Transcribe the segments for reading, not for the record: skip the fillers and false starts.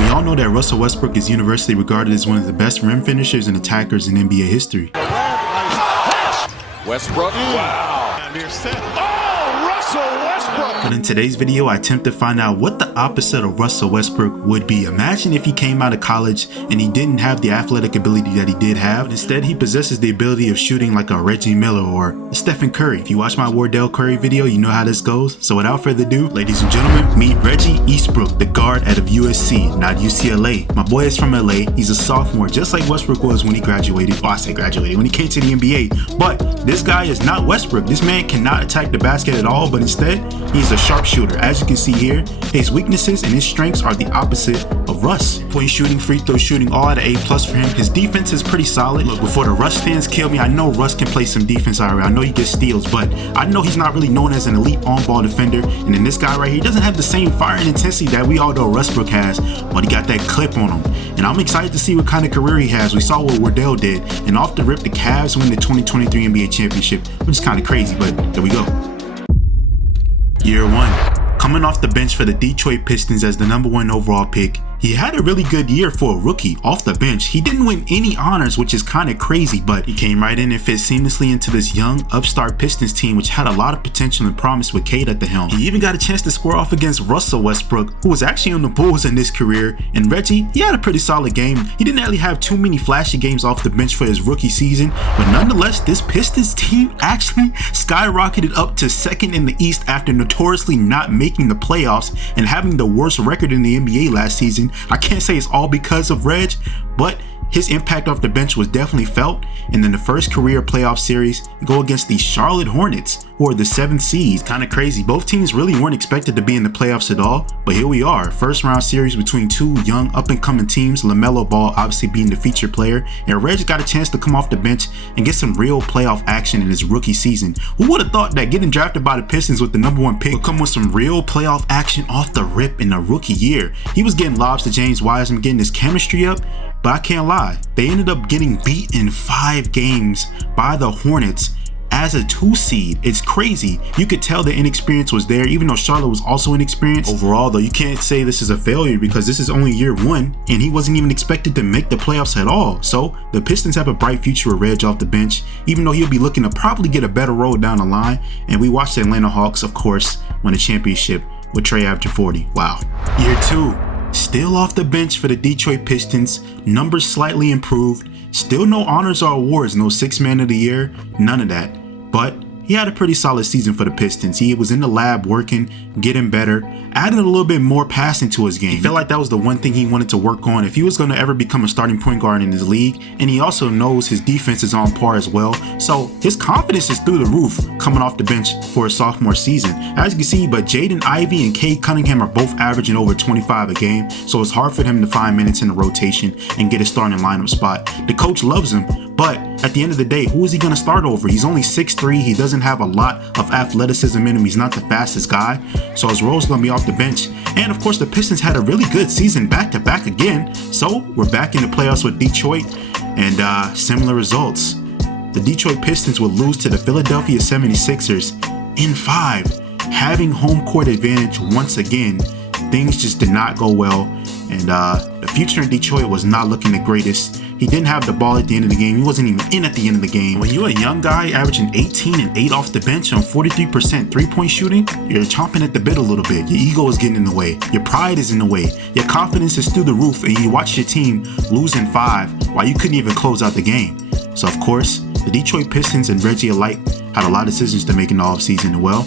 We all know that Russell Westbrook is universally regarded as one of the best rim finishers and attackers in NBA history. Westbrook, wow. Oh, Russell Westbrook! But in today's video, I attempt to find out what the opposite of Russell Westbrook would be. Imagine if he came out of college and he didn't have the athletic ability that he did have, but instead he possesses the ability of shooting like a Reggie Miller or a Stephen Curry. If you watch my Wardell Curry video, you know how this goes. So without further ado, ladies and gentlemen, meet Reggie Eastbrook, the guard out of USC, not UCLA. My boy is from LA. He's a sophomore, just like Westbrook was when he graduated. Well, I say graduated, when he came to the NBA. But this guy is not Westbrook. This man cannot attack the basket at all, but instead, he's a sharpshooter. As you can see here, his weaknesses and his strengths are the opposite of Russ. Point shooting, free throw shooting, all at an A+ for him. His defense is pretty solid. Look, before the Russ fans kill me, I know Russ can play some defense already. I know he gets steals, but I know he's not really known as an elite on-ball defender. And then this guy right here doesn't have the same fire and intensity that we all know Westbrook has, but he got that clip on him. And I'm excited to see what kind of career he has. We saw what Wardell did, and off the rip, the Cavs win the 2023 NBA championship, which is kind of crazy, but there we go. Year 1. Coming off the bench for the Detroit Pistons as the #1 overall pick, he had a really good year for a rookie off the bench. He didn't win any honors, which is kind of crazy, but he came right in and fit seamlessly into this young upstart Pistons team, which had a lot of potential and promise with Cade at the helm. He even got a chance to square off against Russell Westbrook, who was actually on the Bulls in this career, and Reggie, he had a pretty solid game. He didn't really have too many flashy games off the bench for his rookie season, but nonetheless, this Pistons team actually skyrocketed up to second in the East after notoriously not making the playoffs and having the worst record in the NBA last season. I can't say it's all because of Reg, but his impact off the bench was definitely felt. And then the first career playoff series, go against the Charlotte Hornets, who are the 7th seed. Kind of crazy. Both teams really weren't expected to be in the playoffs at all, but here we are. First round series between two young up-and-coming teams, LaMelo Ball obviously being the featured player, and Reg got a chance to come off the bench and get some real playoff action in his rookie season. Who would have thought that getting drafted by the Pistons with the #1 pick would come with some real playoff action off the rip in a rookie year? He was getting lobs to James Wiseman, getting his chemistry up, but I can't lie, they ended up getting beat in 5 games by the Hornets as a 2 seed. It's crazy. You could tell the inexperience was there, even though Charlotte was also inexperienced. Overall though, you can't say this is a failure because this is only year 1 and he wasn't even expected to make the playoffs at all. So the Pistons have a bright future with Reg off the bench, even though he'll be looking to probably get a better role down the line. And we watched the Atlanta Hawks, of course, win a championship with Trey averaging 40. Wow. Year 2. Still off the bench for the Detroit Pistons, numbers slightly improved, still no honors or awards, no 6th man of the year, none of that. But he had a pretty solid season for the Pistons. He was in the lab working, getting better, adding a little bit more passing to his game. He felt like that was the one thing he wanted to work on if he was going to ever become a starting point guard in his league. And he also knows his defense is on par as well. So his confidence is through the roof coming off the bench for his sophomore season. As you can see, but Jaden Ivey and Cade Cunningham are both averaging over 25 a game. So it's hard for him to find minutes in the rotation and get a starting lineup spot. The coach loves him, but at the end of the day, who is he going to start over? He's only 6'3". He doesn't have a lot of athleticism in him. He's not the fastest guy. So his role's going to be off the bench. And of course, the Pistons had a really good season back-to-back again. So we're back in the playoffs with Detroit and similar results. The Detroit Pistons would lose to the Philadelphia 76ers in 5, having home court advantage once again. Things just did not go well. And the future in Detroit was not looking the greatest. He didn't have the ball at the end of the game. He wasn't even in at the end of the game. When you're a young guy averaging 18 and 8 off the bench on 43% three-point shooting, you're chomping at the bit a little bit. Your ego is getting in the way. Your pride is in the way. Your confidence is through the roof, and you watch your team lose in 5 while you couldn't even close out the game. So of course, the Detroit Pistons and Reggie alike had a lot of decisions to make in the offseason. Well,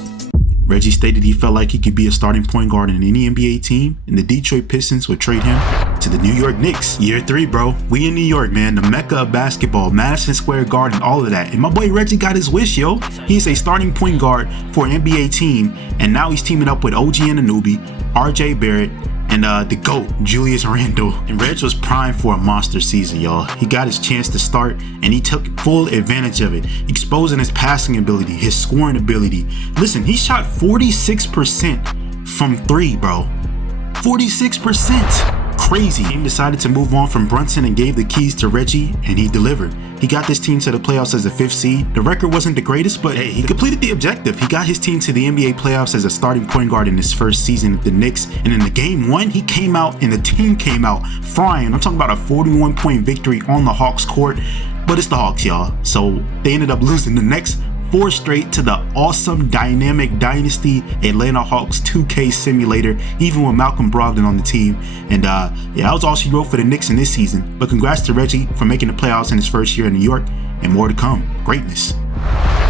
Reggie stated he felt like he could be a starting point guard in any NBA team, and the Detroit Pistons would trade him to the New York Knicks. Year 3, bro. We in New York, man. The mecca of basketball, Madison Square Garden, all of that. And my boy Reggie got his wish, yo. He's a starting point guard for an NBA team, and now he's teaming up with OG Anunoby, RJ Barrett, and the GOAT, Julius Randle. And Reg was primed for a monster season, y'all. He got his chance to start, and he took full advantage of it, exposing his passing ability, his scoring ability. Listen, he shot 46% from 3, bro. 46%. crazy. The team decided to move on from Brunson and gave the keys to Reggie, and he delivered. He got this team to the playoffs as a 5th seed. The record wasn't the greatest, but hey, he completed the objective. He got his team to the NBA playoffs as a starting point guard in his first season at the Knicks, and in the game 1, he came out and the team came out frying. I'm talking about a 41-point victory on the Hawks court, but it's the Hawks, y'all. So they ended up losing the next 4 straight to the awesome dynamic dynasty Atlanta Hawks 2K simulator, even with Malcolm Brogdon on the team. And yeah, that was all she wrote for the Knicks in this season. But congrats to Reggie for making the playoffs in his first year in New York, and more to come. Greatness.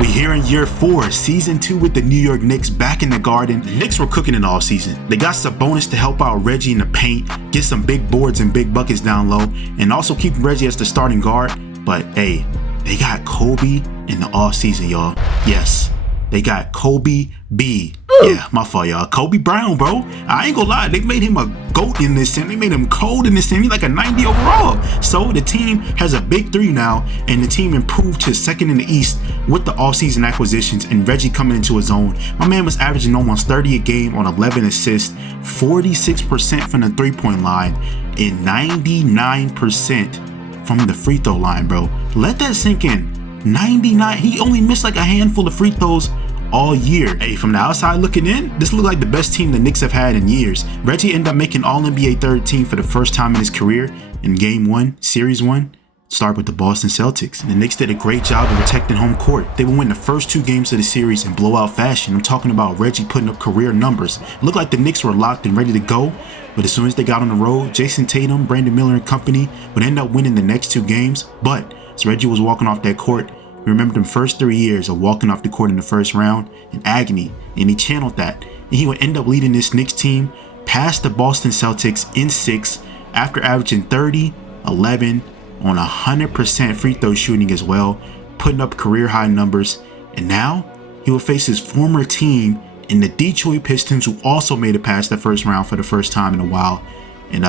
We here in year 4, season 2 with the New York Knicks back in the Garden. The Knicks were cooking it all season. They got Sabonis to help out Reggie in the paint, get some big boards and big buckets down low, and also keep Reggie as the starting guard. But hey, they got Kobe in the offseason, y'all. Yes, they got Kobe B. Yeah, my fault, y'all. Kobe Brown, bro. I ain't gonna lie, they made him a GOAT in this sim. They made him cold in this sim. He's like a 90 overall. So the team has a big 3 now, and the team improved to 2nd in the East with the offseason acquisitions and Reggie coming into his own. My man was averaging almost 30 a game on 11 assists, 46% from the 3-point line, and 99% from the free throw line, bro. Let that sink in. 99. He only missed like a handful of free throws all year. Hey, from the outside looking in, this looked like the best team the Knicks have had in years. Reggie ended up making All-NBA 3rd team for the first time in his career in Game 1, Series 1. Start with the Boston Celtics. The Knicks did a great job of protecting home court. They would win the first 2 games of the series in blowout fashion. I'm talking about Reggie putting up career numbers. It looked like the Knicks were locked and ready to go, but as soon as they got on the road, Jason Tatum, Brandon Miller and company would end up winning the next 2 games. But as Reggie was walking off that court, we remembered them first 3 years of walking off the court in the first round in agony, and he channeled that. And he would end up leading this Knicks team past the Boston Celtics in 6 after averaging 30, 11, on 100% free throw shooting as well, putting up career high numbers. And now he will face his former team in the Detroit Pistons, who also made it past the first round for the first time in a while. And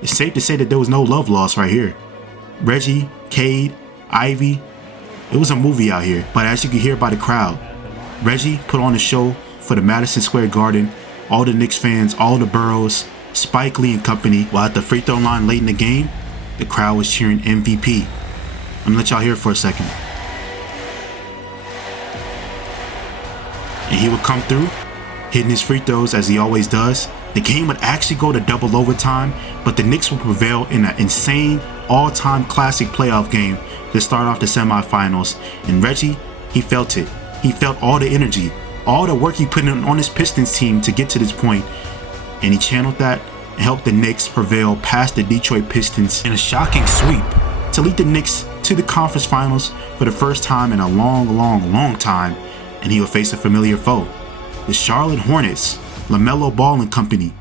it's safe to say that there was no love lost right here. Reggie, Cade, Ivy, it was a movie out here. But as you can hear by the crowd, Reggie put on a show for the Madison Square Garden, all the Knicks fans, all the boroughs, Spike Lee and company. While at the free throw line late in the game, the crowd was cheering MVP. I'm gonna let y'all hear it for a second. And he would come through, hitting his free throws as he always does. The game would actually go to double overtime, but the Knicks would prevail in an insane all-time classic playoff game to start off the semifinals. And Reggie, he felt it. He felt all the energy, all the work he put in on his Pistons team to get to this point. And he channeled that and helped the Knicks prevail past the Detroit Pistons in a shocking sweep to lead the Knicks to the conference finals for the first time in a long time. And he will face a familiar foe, the Charlotte Hornets. LaMelo Ball and company,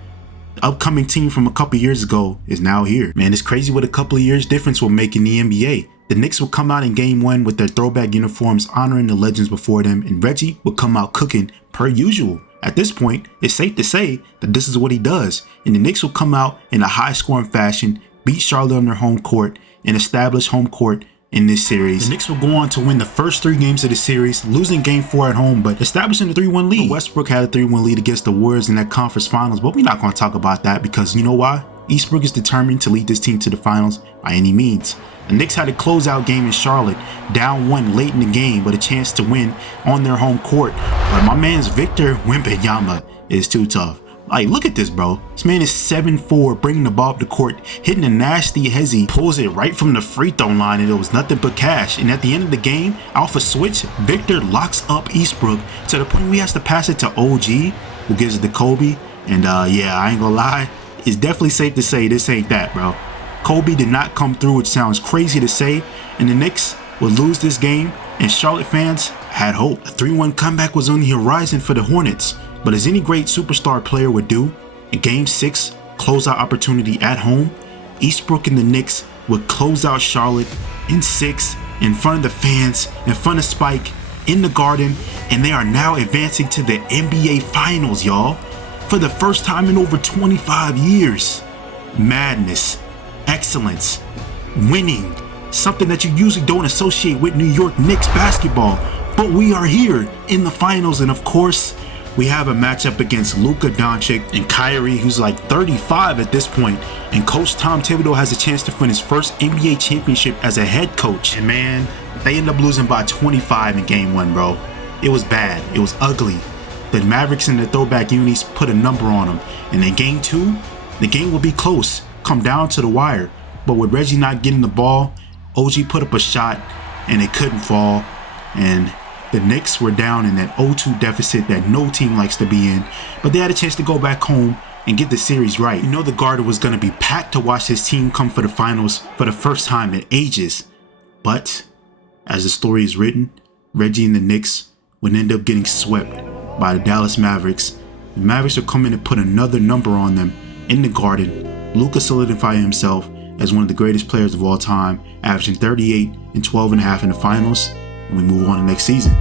the upcoming team from a couple years ago, is now here. Man, it's crazy what a couple of years difference will make in the NBA. The Knicks will come out in Game 1 with their throwback uniforms honoring the legends before them, and Reggie will come out cooking per usual. At this point, it's safe to say that this is what he does, and the Knicks will come out in a high-scoring fashion, beat Charlotte on their home court, and establish home court in this series. The Knicks will go on to win the first 3 games of the series, losing Game 4 at home, but establishing a 3-1 lead. Westbrook had a 3-1 lead against the Warriors in that conference finals, but we're not going to talk about that because you know why? Eastbrook is determined to lead this team to the finals by any means. The Knicks had a closeout game in Charlotte, down 1 late in the game, but a chance to win on their home court. But my man's Victor Wembanyama is too tough. Like, look at this, bro. This man is 7'4", bringing the ball up the court, hitting a nasty hezzy, pulls it right from the free throw line, and it was nothing but cash. And at the end of the game, off a switch, Victor locks up Eastbrook to the point where he has to pass it to OG, who gives it to Kobe. And yeah, I ain't gonna lie, it's definitely safe to say this ain't that, bro. Kobe did not come through, which sounds crazy to say, and the Knicks would lose this game, and Charlotte fans had hope. A 3-1 comeback was on the horizon for the Hornets. But as any great superstar player would do, in Game 6, closeout opportunity at home, Eastbrook and the Knicks would close out Charlotte in 6, in front of the fans, in front of Spike, in the Garden, and they are now advancing to the NBA Finals, y'all, for the first time in over 25 years. Madness, excellence, winning, something that you usually don't associate with New York Knicks basketball, but we are here in the finals, and of course, we have a matchup against Luka Doncic and Kyrie, who's like 35 at this point, and Coach Tom Thibodeau has a chance to win his first NBA championship as a head coach. And man, they end up losing by 25 in game 1, bro. It was bad. It was ugly. The Mavericks in the throwback unis put a number on them. And in game 2, the game will be close, come down to the wire. But with Reggie not getting the ball, OG put up a shot and it couldn't fall. And the Knicks were down in that 0-2 deficit that no team likes to be in. But they had a chance to go back home and get the series right. You know the Garden was going to be packed to watch his team come for the finals for the first time in ages. But as the story is written, Reggie and the Knicks would end up getting swept by the Dallas Mavericks. The Mavericks would come in and put another number on them in the Garden. Luka solidified himself as one of the greatest players of all time, averaging 38 and 12.5 in the finals, and we move on to next season.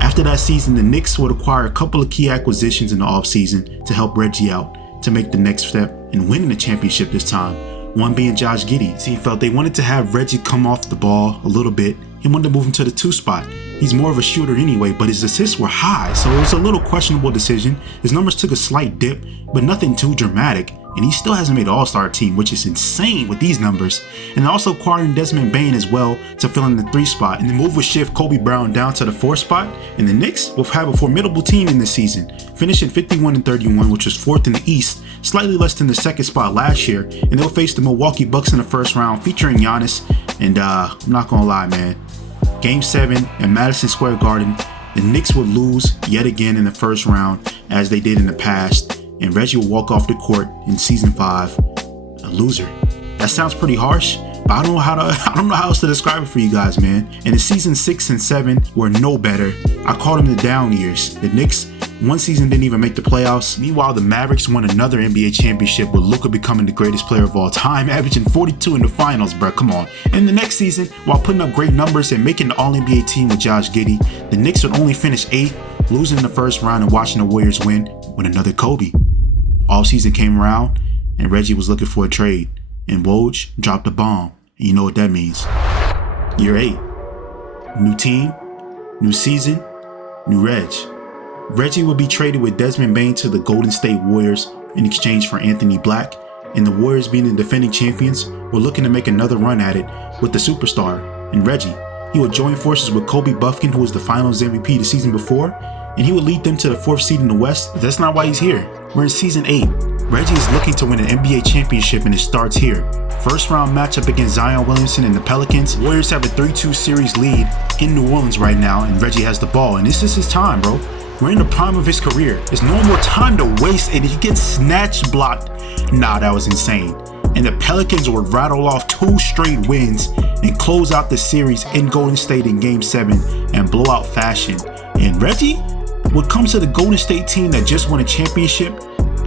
After that season, the Knicks would acquire a couple of key acquisitions in the offseason to help Reggie out to make the next step in winning the championship this time, one being Josh Giddey. He felt they wanted to have Reggie come off the ball a little bit. He wanted to move him to the 2 spot. He's more of a shooter anyway, but his assists were high, so it was a little questionable decision. His numbers took a slight dip, but nothing too dramatic, and he still hasn't made the All-Star team, which is insane with these numbers. And also acquiring Desmond Bane as well to fill in the 3 spot, and the move would shift Kobe Brown down to the 4 spot, and the Knicks will have a formidable team in this season, finishing 51-31, which was 4th in the East, slightly less than the 2nd spot last year, and they'll face the Milwaukee Bucks in the 1st round, featuring Giannis, and I'm not gonna lie, man. Game 7 at Madison Square Garden, the Knicks would lose yet again in the 1st round as they did in the past, and Reggie will walk off the court in season 5, a loser. That sounds pretty harsh, but I don't know how else to describe it for you guys, man. And the season 6 and 7 were no better. I called them the down years. The Knicks, one season didn't even make the playoffs. Meanwhile, the Mavericks won another NBA championship with Luka becoming the greatest player of all time, averaging 42 in the finals, bruh, come on. And the next season, while putting up great numbers and making the All-NBA team with Josh Giddey, the Knicks would only finish 8th, losing in the 1st round and watching the Warriors win with another Kobe. All season came around, and Reggie was looking for a trade, and Woj dropped a bomb, and you know what that means. Year 8. New team, new season, new Reg. Reggie would be traded with Desmond Bane to the Golden State Warriors in exchange for Anthony Black, and the Warriors, being the defending champions, were looking to make another run at it with the superstar, and Reggie. He would join forces with Kobe Buffkin, who was the Finals MVP the season before, and he would lead them to the 4th seed in the West, but that's not why he's here. We're in season 8. Reggie is looking to win an NBA championship, and it starts here. 1st round matchup against Zion Williamson and the Pelicans. Warriors have a 3-2 series lead in New Orleans right now, and Reggie has the ball, and this is his time, bro. We're in the prime of his career. There's no more time to waste, and he gets snatch blocked. Nah, that was insane. And the Pelicans would rattle off 2 straight wins and close out the series in Golden State in Game 7 and blowout fashion. And Reggie would come to the Golden State team that just won a championship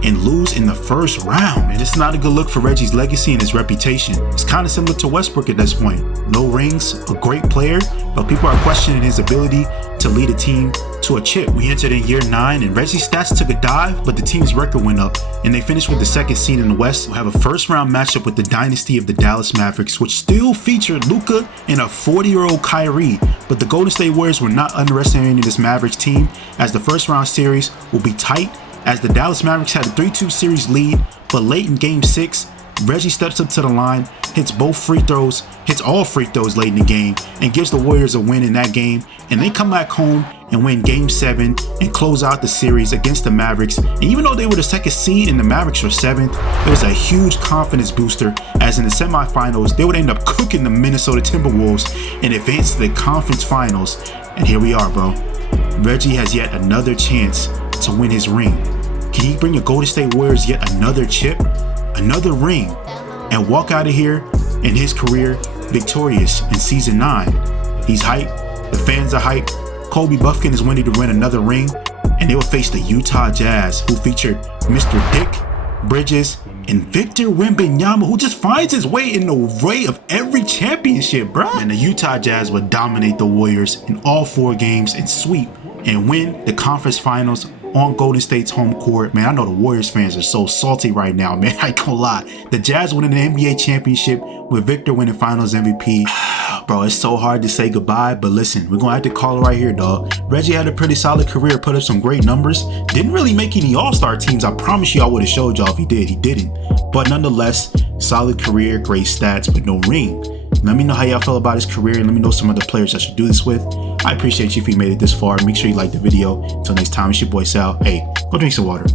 and lose in the 1st round. And it's not a good look for Reggie's legacy and his reputation. It's kind of similar to Westbrook at this point. No rings, a great player, but people are questioning his ability to lead a team to a chip. We entered in year 9 and Reggie's stats took a dive, but the team's record went up and they finished with the 2nd seed in the West. We'll have a 1st round matchup with the dynasty of the Dallas Mavericks, which still featured Luka and a 40-year-old Kyrie, but the Golden State Warriors were not underestimating this Mavericks team, as the 1st round series will be tight, as the Dallas Mavericks had a 3-2 series lead, but late in Game 6, Reggie steps up to the line, hits all free throws late in the game, and gives the Warriors a win in that game, and they come back home and win Game 7 and close out the series against the Mavericks. And even though they were the 2nd seed and the Mavericks were 7th, it was a huge confidence booster, as in the semifinals, they would end up cooking the Minnesota Timberwolves and advance to the conference finals. And here we are, bro. Reggie has yet another chance to win his ring. Can he bring the Golden State Warriors yet another chip, another ring, and walk out of here in his career victorious in season 9? He's hyped, the fans are hyped, Kobe Buffkin is ready to win another ring, and they will face the Utah Jazz, who featured Mr. Dick Bridges and Victor Wembanyama, who just finds his way in the way of every championship, bro. And the Utah Jazz would dominate the Warriors in all 4 games and sweep and win the conference finals on Golden State's home court. Man, I know the Warriors fans are so salty right now, man. I ain't gonna lie. The Jazz winning the NBA championship with Victor winning Finals MVP. Bro, it's so hard to say goodbye, but listen, we're gonna have to call it right here, dog. Reggie had a pretty solid career, put up some great numbers. Didn't really make any all-star teams. I promise you I would have showed y'all if he did. He didn't. But nonetheless, solid career, great stats, but no ring. Let me know how y'all feel about his career, and let me know some other players I should do this with. I appreciate you if you made it this far. Make sure you like the video. Until next time, it's your boy Sal. Hey, go drink some water.